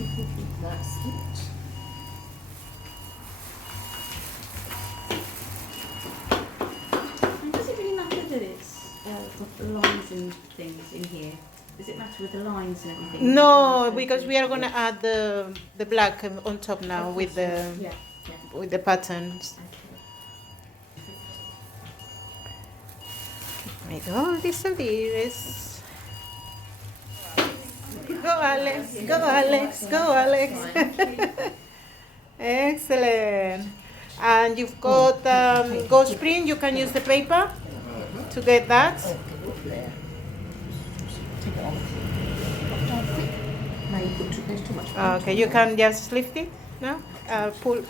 That's it. And does it really matter that it's got the lines and things in here? Does it matter with the lines and everything? No, because we are going to add the black on top now with the patterns. There we go, this is. Go Alex, go Alex, go Alex. Excellent. And you've got ghost print, you can use the paper to get that. Take it off. No, there's too much paint. Okay, you can just lift it now. Pull,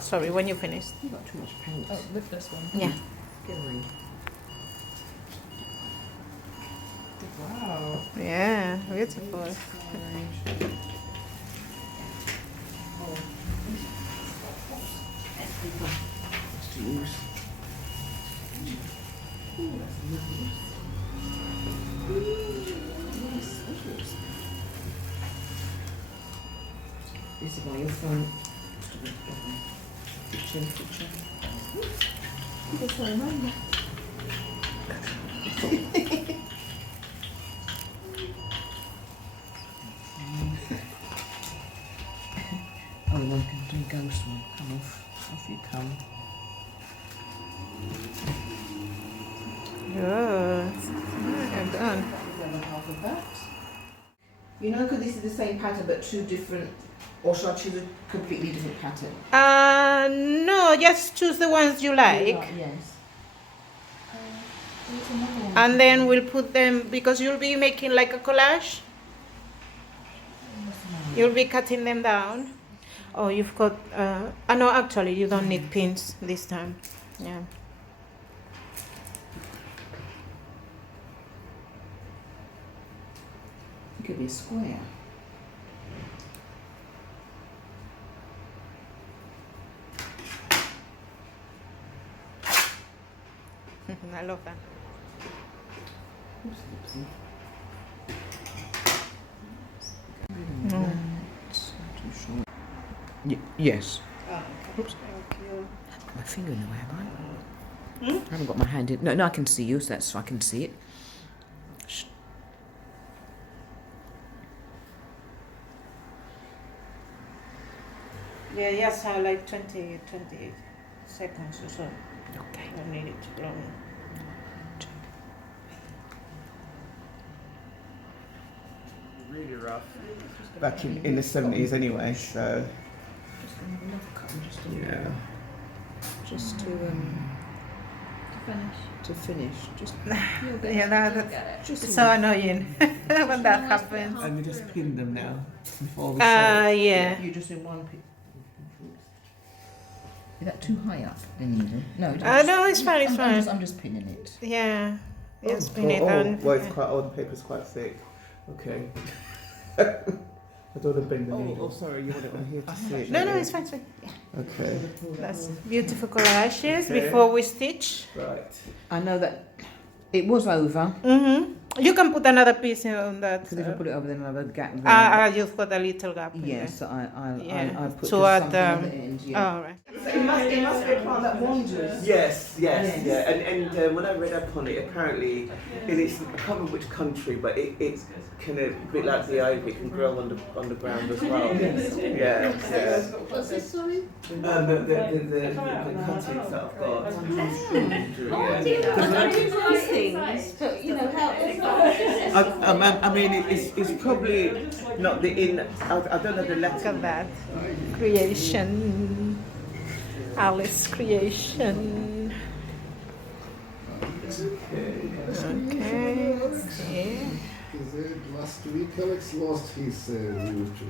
sorry, when you finish. You've got too much paint. Oh, lift this one. Yeah. Get away. Wow. Yeah, beautiful. Just to use. This is by your phone. Picture. That's what I remember. Oh, one can do ghost one. Come off. Off you come. Good. Well done. Half of that. You know, because this is the same pattern but two different, or should I choose a completely different pattern? No, just choose the ones you like. Yes. And then we'll put them, because you'll be making like a collage. You'll be cutting them down. Oh, you've got, no, actually, you don't need pins this time. Yeah. It could be a square. I love that. Oops, oopsie. No. It's not too short. Yes. Oh, Oops. thank you. I've got my finger in the way, have I? Hmm? I haven't got my hand in. No, I can see you, so that's I can see it. Shh. Yeah, yes, like 20 seconds or so. Okay. I need it to blow. Really rough. Back in the 70s anyway, so Just gonna have another cut and just yeah. just to finish. Just Yeah, that's just so annoying when that happens. And we just pin them now before we Yeah. You just in one piece. Is that too high up? Then no. No, it's fine, it's fine. I'm just pinning it. Yeah. Yes, pin it oh, down. well, it's quite old. The paper's quite thick. Okay. I don't want to bend the needle. Oh, sorry, you want it on here to see it? No, it's fine, it's fine. Okay. That's beautiful collages Okay. before we stitch. Right. I know that it was over. Mm-hmm. You can put another piece on that. Because if I put it over, then I'll have a gap there. You've got a little gap. in Yes, Yeah. I put To just add, something at the end. there. Yeah. All right. It must be a plant that wanders. Yes, Yes. yeah. And when I read up on it, apparently, it's I can't remember which country, but it's kind of a bit like the ivy, it can grow on the ground as well. Yeah. What's this, sorry? The cuttings that I've got. Things, but you know how. I mean, it's probably not the in. I don't know the Look letter. at that. Creation. Alice creation. Okay. Yeah. He said last week Alex lost his view to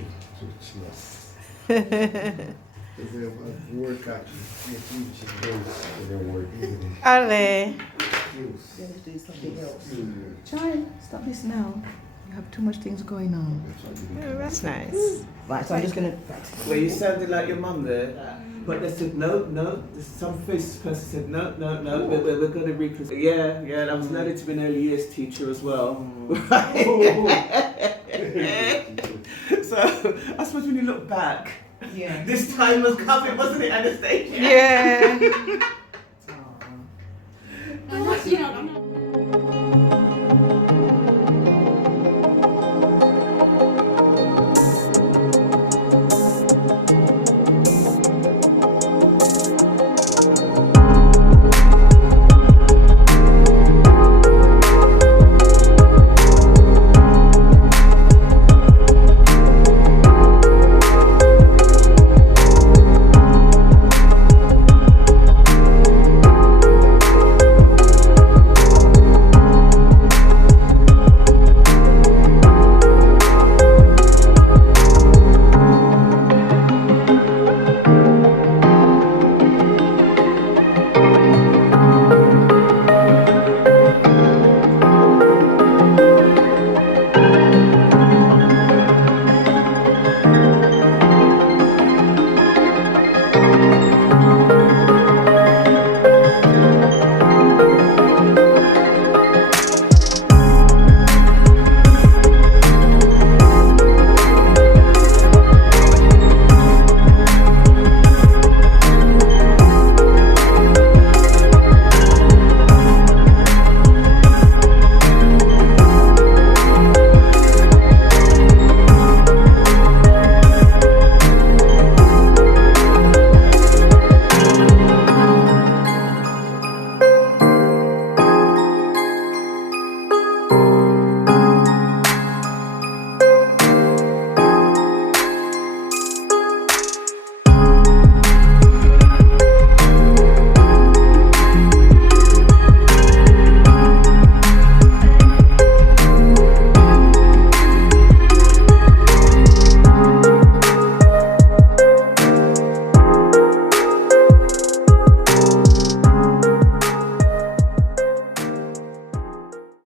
chess. Because they work at teaching those for their work, isn't it? Are they? Let's do something else. Try and stop this now. You have too much things going on. Oh, that's nice. Right, so I'm just gonna. Where you sounded like your mum there, but they said no. Some person said no. We're going to reconsider. Yeah. And I was learning to be an early years teacher as well. So I suppose when you look back, Yeah. this time was coming, wasn't it, Anastasia? Yeah. Aw. I'm not, you know, I'm not